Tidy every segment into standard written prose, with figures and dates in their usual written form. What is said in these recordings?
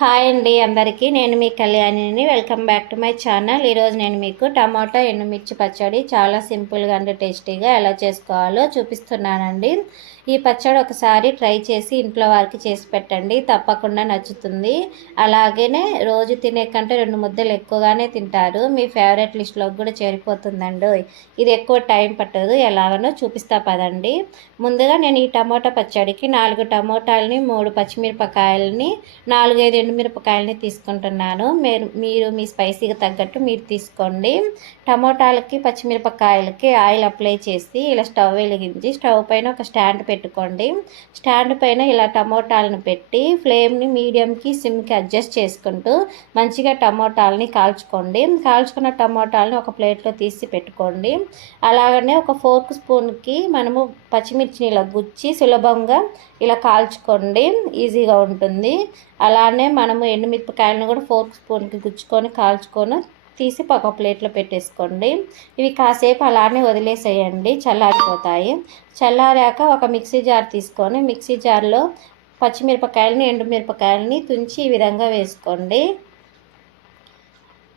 Hi అండి అందరికీ, నేను మీ కళ్యాణిని. Welcome back to my channel. ఈరోజు నేను మీకు టమాటా ఎండుమిర్చి పచ్చడి చాలా సింపుల్గా అండ్ టేస్టీగా ఎలా చేసుకోవాలో చూపిస్తున్నానండి. ఈ పచ్చడి ఒకసారి ట్రై చేసి ఇంట్లో వారికి చేసి పెట్టండి, తప్పకుండా నచ్చుతుంది. అలాగే రోజు తినే కంటే 2 ముద్దలు ఎక్కువగానే తింటారు. మీ ఫేవరెట్ లిస్ట్లోకి కూడా చేరిపోతుందండి. ఇది ఎక్కువ టైం పట్టదు, ఎలాగనో చూపిస్తా పదండి. ముందుగా నేను ఈ టమాటా పచ్చడికి 4 టమోటాలని, 3 పచ్చిమిరపకాయలని, 4-5 ఎండుమిరపకాయలని తీసుకుంటున్నాను. మీరు మీ స్పైసీకి తగ్గట్టు మీరు తీసుకోండి. టమోటాలకి పచ్చిమిరపకాయలకి ఆయిల్ అప్లై చేసి ఇలా స్టవ్ వెలిగించి స్టవ్ పైన ఒక స్టాండ్ పెట్టుకోండి. స్టాండ్ పైన ఇలా టమోటాలను పెట్టి ఫ్లేమ్ని మీడియంకి సిమ్కి అడ్జస్ట్ చేసుకుంటూ మంచిగా టమోటాలని కాల్చుకోండి. కాల్చుకున్న టమోటాలని ఒక ప్లేట్లో తీసి పెట్టుకోండి. అలాగనే ఒక ఫోర్క్ స్పూన్కి మనము పచ్చిమిర్చిని ఇలా గుచ్చి సులభంగా ఇలా కాల్చుకోండి, ఈజీగా ఉంటుంది. అలానే మనము ఎండుమిరపకాయలను కూడా ఫోర్క్ స్పూన్కి గుచ్చుకొని కాల్చుకొని తీసి పక్క ప్లేట్లో పెట్టేసుకోండి. ఇవి కాసేపు అలానే వదిలేసేయండి, చల్లారిపోతాయి. చల్లారాక ఒక మిక్సీ జార్ తీసుకొని మిక్సీ జార్లో పచ్చిమిరపకాయలని, ఎండుమిరపకాయలని తుంచి ఈ విధంగా వేసుకోండి.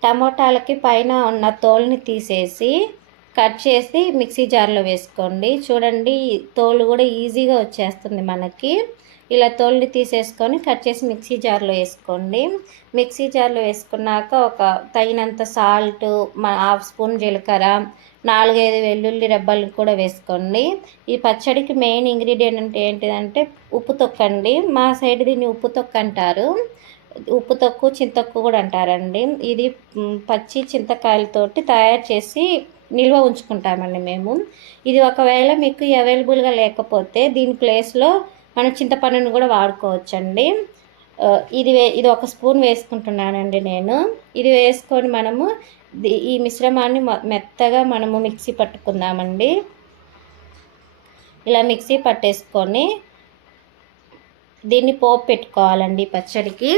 టమోటాలకి పైన ఉన్న తోలుని తీసేసి కట్ చేసి మిక్సీ జార్లో వేసుకోండి. చూడండి, తోలు కూడా ఈజీగా వచ్చేస్తుంది మనకి. ఇలా తోలుని తీసేసుకొని కట్ చేసి మిక్సీ జార్లో వేసుకోండి. మిక్సీ జార్లో వేసుకున్నాక ఒక తగినంత సాల్ట్, 1/2 స్పూన్ జీలకర్ర, 4-5 వెల్లుల్లి రెబ్బలు కూడా వేసుకోండి. ఈ పచ్చడికి మెయిన్ ఇంగ్రీడియంట్ ఏంటిదంటే ఉప్పు తొక్కండి. మా సైడ్ దీన్ని ఉప్పు తొక్కు అంటారు. ఉప్పు తొక్కు, చింతొక్కు కూడా అంటారండి. ఇది పచ్చి చింతకాయలతోటి తయారు చేసి నిల్వ ఉంచుకుంటామండి మేము. ఇది ఒకవేళ మీకు అవైలబుల్గా లేకపోతే దీని ప్లేస్లో మనం చింతపండును కూడా వాడుకోవచ్చండి. ఇది 1 స్పూన్ వేసుకుంటున్నానండి నేను. ఇది వేసుకొని మనము ఈ మిశ్రమాన్ని మెత్తగా మనము మిక్సీ పట్టుకుందామండి. ఇలా మిక్సీ పట్టేసుకొని దీన్ని పోపు పెట్టుకోవాలండి. పచ్చడికి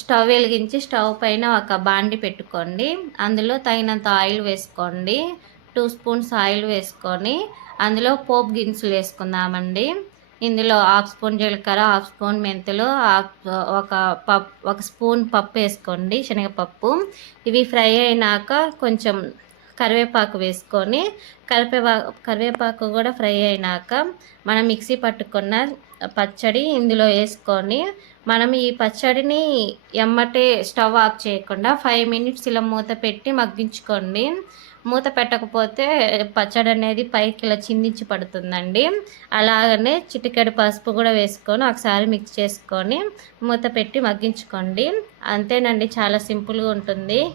స్టవ్ వెలిగించి స్టవ్ పైన ఒక బాండి పెట్టుకోండి. అందులో తగినంత ఆయిల్ వేసుకోండి. 2 స్పూన్స్ ఆయిల్ వేసుకొని అందులో పోపు దినుసులు వేసుకుందామండి. ఇందులో 1/2 స్పూన్ జీలకర్ర, 1/2 స్పూన్ మెంతులు, ఒక స్పూన్ పప్పు వేసుకోండి, శనగపప్పు. ఇవి ఫ్రై అయినాక కొంచెం కరివేపాకు వేసుకొని కరివేపాకు కూడా ఫ్రై అయినాక మనం మిక్సీ పట్టుకున్న పచ్చడి ఇందులో వేసుకొని మనం ఈ పచ్చడిని ఎమ్మటే స్టవ్ ఆఫ్ చేయకుండా 5 మినిట్స్ ఇలా మూత పెట్టి మగ్గించుకోండి. మూత పెట్టకపోతే పచ్చడి అనేది పైకి ఇలా చిందించి పడుతుందండి. అలాగనే చిటికెడు పసుపు కూడా వేసుకొని ఒకసారి మిక్స్ చేసుకొని మూత పెట్టి మగ్గించుకోండి. అంతేనండి, చాలా సింపుల్గా ఉంటుంది.